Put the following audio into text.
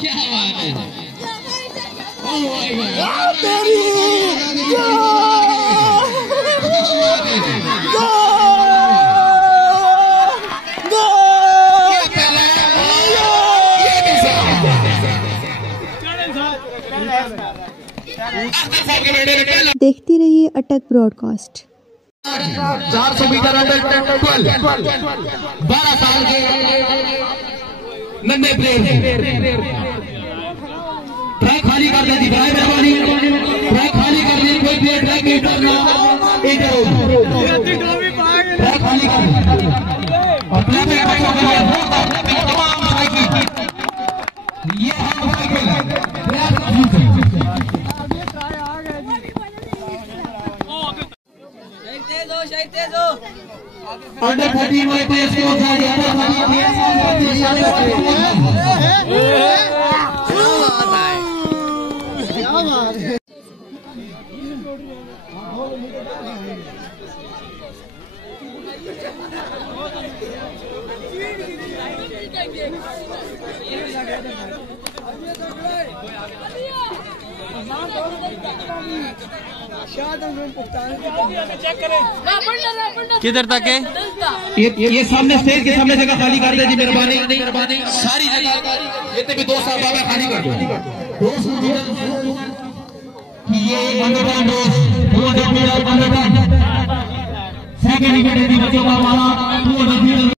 क्या बात है। देखती रहिए अटक ब्रॉडकास्ट। 400 मीटर अंडर 12 साल के नन्हे प्लेयर ट्रैक खाली कर दे, मेहरबानी ट्रैक खाली कर दे। कोई प्लेयर ट्रैक नहीं उतरना, ट्रैक खाली कर ये अंडर 13 में पे स्कोर था किधर तक है? ये सामने स्टेज के सामने जगह खाली कर दे जी, मेहरबानी सारी जगह जितने भी दोस्त आप बाबा खाली कर दो। ये अंडरग्राउंड दोस्त 200 मीटर अंडरग्राउंड सेकंड विकेट बच्चों का वाला 200 मीटर